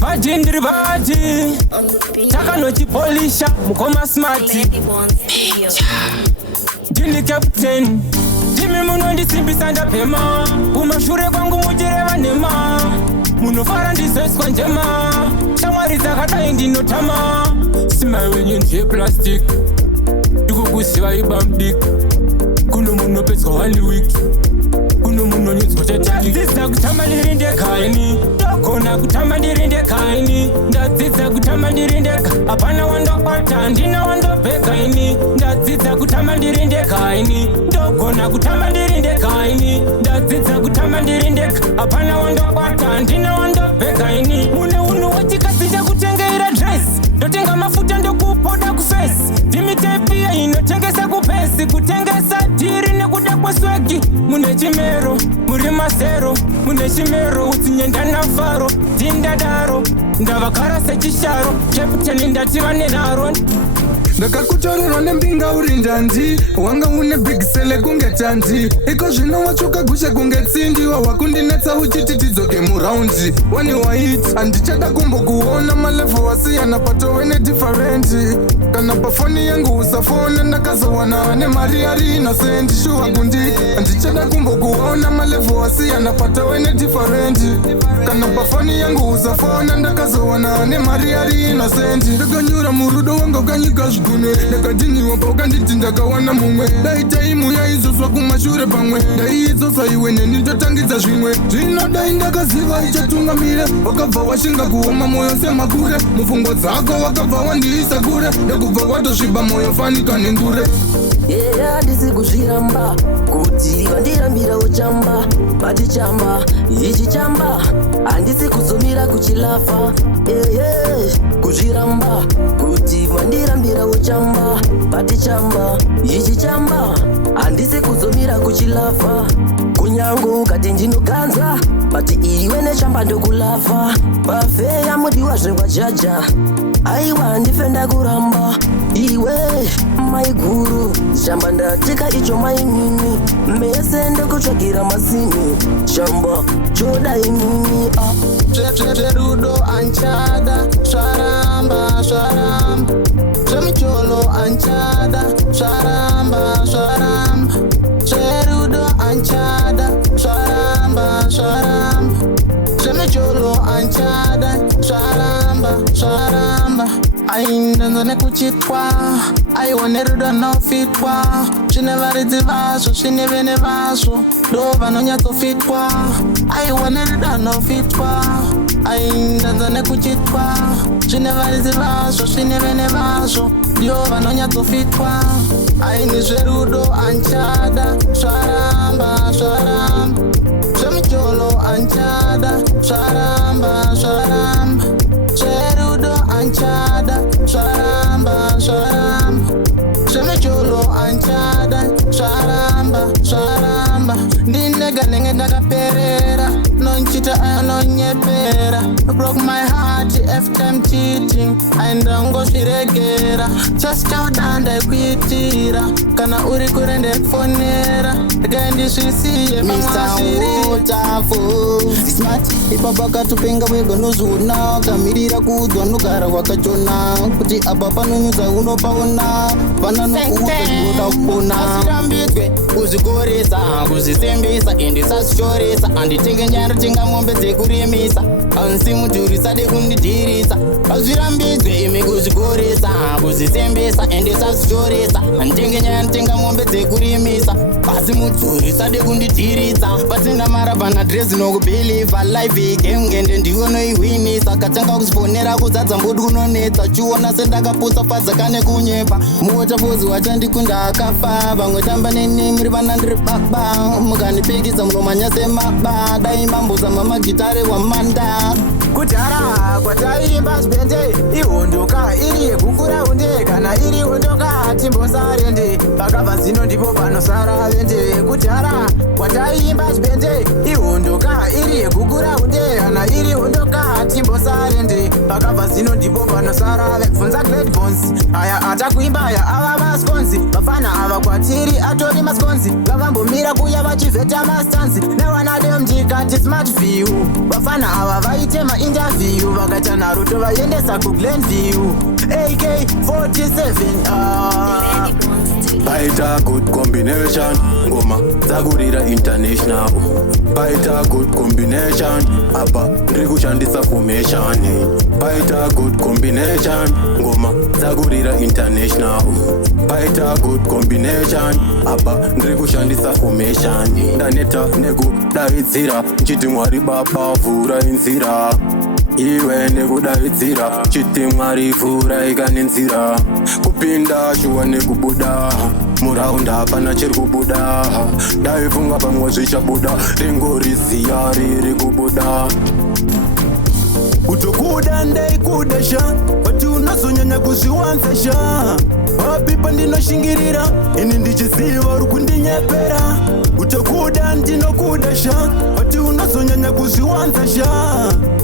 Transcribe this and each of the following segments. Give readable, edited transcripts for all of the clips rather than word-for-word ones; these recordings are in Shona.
Badi ndiri badi takanochipolisha mukoma smart ndini captain ndimi munondisimbisa ndapema kumashure kwangu muchireva nhema munofara ndizoiswa njema shamwari dzakadai ndinotama simai wenyu ndeplastic ndikukuziva ibamdik kuno munopedzwa 1 week kuno munonyudzwa ndadzidza kutamba ndiri ndekaini ndagona kutamba ndiri ndekaini ndadzidza kutamba ndiri ndeka hapana wandokwata ndina wandobhekaini ndadzidza kutamba ndiri ndekaini ndogona kutamba ndiri ndekaini ndadzidza kutamba ndiri ndeka hapana wandokwata ndina wandobhekaini mune unhu wechikadzi chekutengeira dress ndotenga mafuta ndokupoda kufesi ndimitepiya inotengesa kupesi kutengesa dhiri nekuda kweswegi mune chimero muri masero mune chimero utsinyenda nafaro tindadaro ndavakara sechisharo captain ndativa nenharo ndakakutorerwa nembinga uri ndanzi wanga une big sele kunge tanzi iko zvino watsvuka gushe kunge tsindi wahwakundinetsa uchiti tidzoke muraundi wani wait handichada kumbokuona malevho wasiyana patowene differenti kana pafoni yangu usafone ndakazowana ane mari ari inosendi shuwa kundi handichada kumbokuona malevho wasiyana patowene differenti kana pafoni yangu usafone ndakazowana ane mari ari inosendi ndakanyura murudo wanga ukanyika zvigune ndakadhiniwa paukanditi ndakawana mumwe dai taimu yaizoswa kumashure pamwe ndaiizosa iwe neni ndotangidza zvimwe zvino dai ndakaziva ichatungamire wakabva washinga kuoma moyo semakure mupfungwa dzako wakabva wandiisa kure ndekubva watosviba moyo fanika nengure handisi kuzviramba kuti vandirambira uchamba patichamba ichi chamba handisi kuzomira kuchilafa kuzviramba kuti vandirambira uchamba patichamba ichi chamba handisi kuzomira kuchilafa kunyangu kati ndinoganza bati iwe nechamba ndokulafa bafeya mudiwa zvengwajaja aiwa ndifenda kuramba iwe maiguru chamba ndatika icho mainini mese ndekutsvagira masini chamba choda inini zverudo anchada zvaramba zvaramba zvemucholo anchada zvaramba zvaramba zverudo anchada zvaramba zvaramba zvemucholo anchada zvaramba zvaramba aindanza nekuchitwa aione rudo nofitwa zvine varidzi vazvo zvine vene vazvo ndo vanonyatsofitwa aione rudo nofitwa aindanza nekuchitwa zvine varidzi vazvo zvine vene vazvo ndo vanonyatsofitwa aini zverudo anchada zvaramba zvaramba zvemucholo anchada zvaramba zvaramba zverudo anchada zvaramba zvaramba zvemucholo anchada zvaramba zvaramba ndinega nenge ndakaperera nonchita anonyepera broke my heart FM cheating aindangozviregera chasichauda ndaikuitira kana uri kure ndekufonera ndikaindizvisiye smart ipapakatupenga wega nozviona kamirira kuudzwa nogara wakachona kuti apa panonyudza unopaona pana nokuudzaunoda kupona asirambidzwe kuzvikoresa kuzvisembesa endisazvichoresa anditenge nyara tenga mombe dzekurimisa hansi mudhuri sade kundidhirisa azvirambidzwe imi kuzvikoresa kuzvisembesa endisazvichoresa anditenge nyara tenga mombe dzekurimisa asi mudhuri sade kundidhirisa pasina marabhana dresi nokubhiliva live game ende ndiwonoihwinisa katanga kuzvifonera kuzadza mbodi kunonetsa chiona sendakapusa fadzakane kunyepa muotapozi wachandikunda akafa vamwe tamba neni muri vana ndiri baba mukandipikisa munomanya semaba dai mamboza mamagitare wamanda kudhara kwataimba zvibende ihondoka iri yegunguraunde kana iri hondoka timbosarende pakabva zino ndipo panosara vende kudhara kwataimba zvibende ihondoka iri yegunguraunde kana iri hondoka timbosarende pakabva zino ndipo panosara vebvunza Great Bones. Aya atakuimba aya ava vasconzi vafana ava kwatiri atori masconzi vakambomira kuya vachivheta mastanzi nevanade mjikati smart view vafana ava vaite mainterview vakaita naruto vaiendesa kuGlenview AK47 Baita good combination ngoma dzakurira international baita good combination apa ndiri kushandisa formation baita good combination ngoma dzakurira international baita good combination apa ndiri kushandisa formation ndaneta nekudaidzira nchiti Mwari Baba vhura inzira iwe nekudaidzira chiti Mwari vhura ikanenzira kupinda shuwa nekubuda muraunda hapana chiri kubuda daifunga pamwe zvichabuda ringoriziya riri kubuda kutokuda ndaikuda sha pati unazonyanya kuzviwanza sha papipa ndinoshingirira ini ndichiziva uri kundinyepera kutokuda ndinokuda sha pati unazonyanya kuzviwanza sha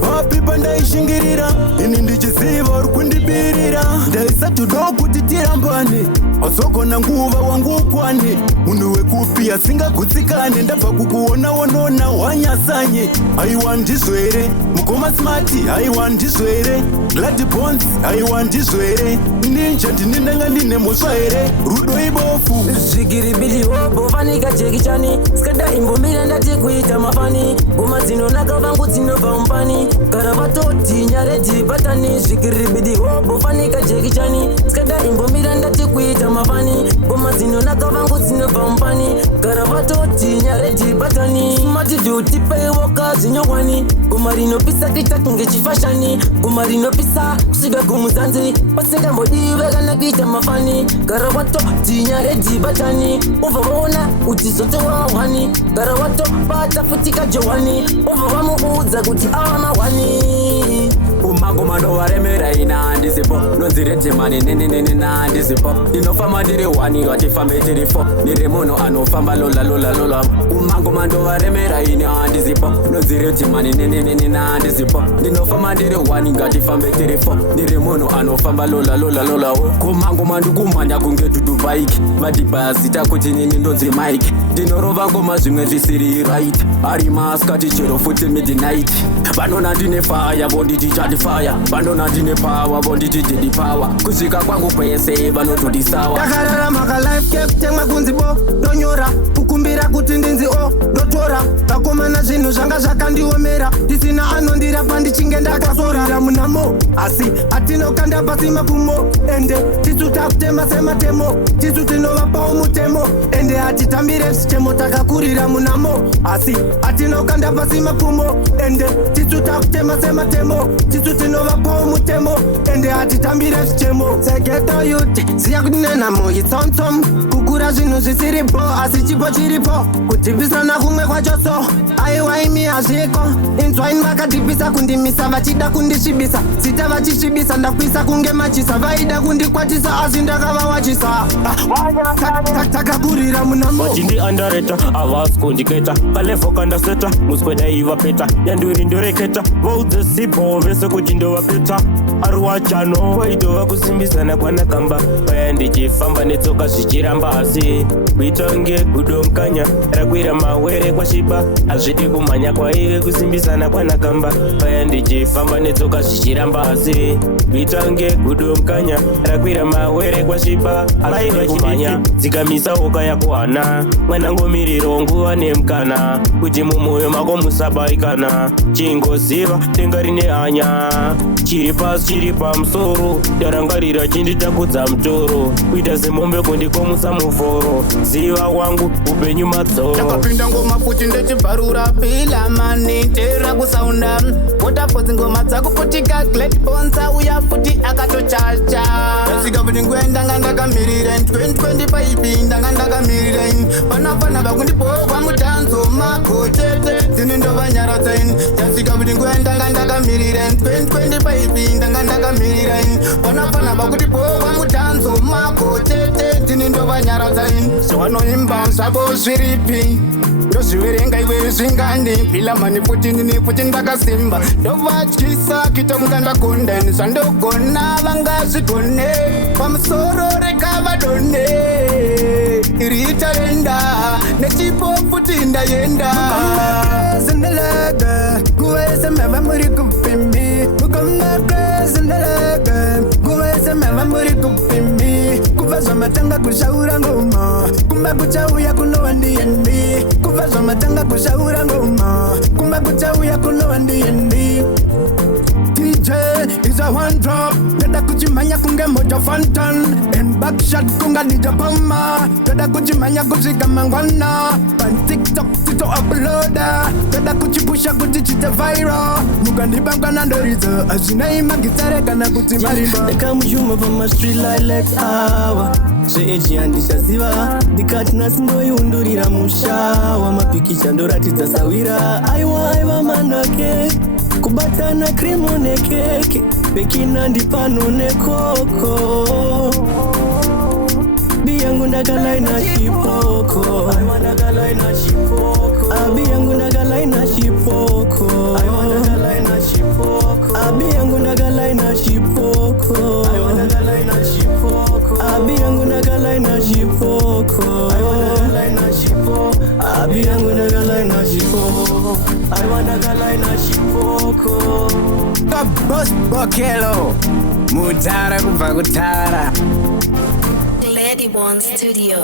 papipa ndaishingirira ini ndichiziva uri kundibirira ndaisatudo kuti tirambane azogona nguva wangu ukwane munhu wekupi asingagutsikane ndabva kukuona wonona wanyasanye aiwa ndizvere mukoma smati aiwa ndizvere Glad Bones aiwa ndizvere ninja ndinendanga ndine mhosva here rudo ibofu zvikiribili hobo fanika jeki chani skada imbomira ndati kuita mafani ngoma dzinonaka vangu dzinobva umbani gara vatoti nyaredi batani zvikiribili hobo fanika jeki chani skada imbomira ndati kuita mafani ngoma dzinonaka vangu dzinobva umbani gara vatoti nyaredi batani matiduti peiwoka zinyowani ngoma rinopisa kuita kunge chifashani ngoma rinopisa kusvika kumuzanzi pasingambodiwe kana kuita mafani gara vatoti nyaredi batani ubva vaona kuti zotowahwani gara watobata futika johani ubva vamuudza kuti ava mahwani umangomando waremera ina ndizipo nonziredhemani nenenenena ndizipo ndinofamba ndiri 1 vatifambe tiri 4 ndiri munhu anofamba lola umangomando waremera ina ndizipo nonziredhemani nenenenena ndizipo ndinofamba ndiri 1 ngatifambe tiri 4 ndiri munhu anofamba lola kumangomando kumhanya kunge dudubaiki madhibhazita kuti nini ndonzi mike ndinorova ngoma zvimwe zvisiri right ari maskati chero futi midnight vanona ndine faya vonditi chati fire vanona ndine power vonditi didi power kusvika kwangu kwese vanotodisawa takararama kalife captemwa kunzi bo ndonyora kukumbira kuti ndinzi o ndotora vakomana zvinhu zvanga zvakandiomera ndisina anondirapa ndichinge ndakasorira munamo asi hatinokanda pasi mapfumo ende tisu takutema sematemo tisu tinovapawo mutemo ende hatitambire zvichemo takakurira munamo asi hatinokanda pasi mapfumo ende tisu takutema sematemo tisu tinovapawo mutemo ende hatitambire zvichemo segeto yuti ziya kuti nenhamo itsomtsom kukura zvinhu zvisiripo asi chipo chiripo kudhipisana kumwe kwacho so aiwaimi hazviko inzwaini vakadhipisa kundimisa vachida kundisvibisa zita vachisvibisa ndakwisa kunge machisa vaida kundikwatisa asi ndakavawachisa takakurira munamo vachindi andareta havasi kundiketa kalevho kandaseta muswedaiva yanduri ndoreketa voudze sipo vese kuti ndovapeta ari wachano waidova kusimbisana kwanakamba paya ndichifamba netsoka zvichiramba asi kuitange kudomkanya rakwira mawere kwasviba hazvidi kumhanya kwaive kusimbisana kwanakamba paya ndichifamba netsoka zvichiramba asi kuitange kudomkanya rakwira mawere kwasviba hazvidi kumhanya dzikamisa oka yakuhana mwanangomiriro nguva nemukana kuti mumwoyo mako musabaikana chingoziva denga rine hanya chiri pasi chiri pamusoro ndarangarira chinditakudza mutoro kuita semombe kundikomusa muforo ziva wangu upenyu matsoro takapinda ngoma futi ndechibvarura pila mani tera kusaunda wotapodzi ngoma dzakuputika Glad Bones auya futi akatochacha asvika futi nguendanga ndakamirira 2025 ndanga ndakamirira panapana vakundipohwa mutanzo makotete dzinindovanyaradzaini yasvika futi nguendanga ndakamirira 2025 ndanga ndakamirira panapana vakundipohwa mutanzo makotete dzinindovanyaradzaini zvavanoimba zvavo zviripi ndozviverenga iwe zvingani pila mani futi nini futi ndakasimba ndovatyisa kitonga ndakondeni zvandogona vangazvigone pamusoro rekavadone iriita renda nechipofu tindayenda zindalega kuwese meva muri kupimbi mukomnaka zindalega kuwese meva muri kupimbi kuva zvamatanga kushaura ngoma kumba kuchauya kunova ndiyendi kuva zvamatanga kushaura ngoma kumba kuchauya kunova ndiyendi DJ is a one drop Dada kuchimanya kunge moja fantan And backshot kunga nija pama Dada kuchimanya kuzika mangwana Pan TikTok tito uploader Dada kuchipusha kuchichite viral Mugandibanga na ndorizo Ashina ima gitare kana kuchimarimba Deka mjuma pa ma street light let's hour Sheji andisha ziva Dikati nasi ndo yundurira mushawa Mapikicha ndo ratidza sawira Aiwa manake kubatana krimu nekeke Bekina ndipano nekoko Biyangu ndagalai na chipoko Abiyangu ndagalai na chipoko Abiyangu ndagalai na chipoko Abiyangu ndagalai na chipoko Abiyangu ndagalai na chipoko I wanna go like na chipoko Boss Bokelo Mutara kuva kutara Lady One Studio.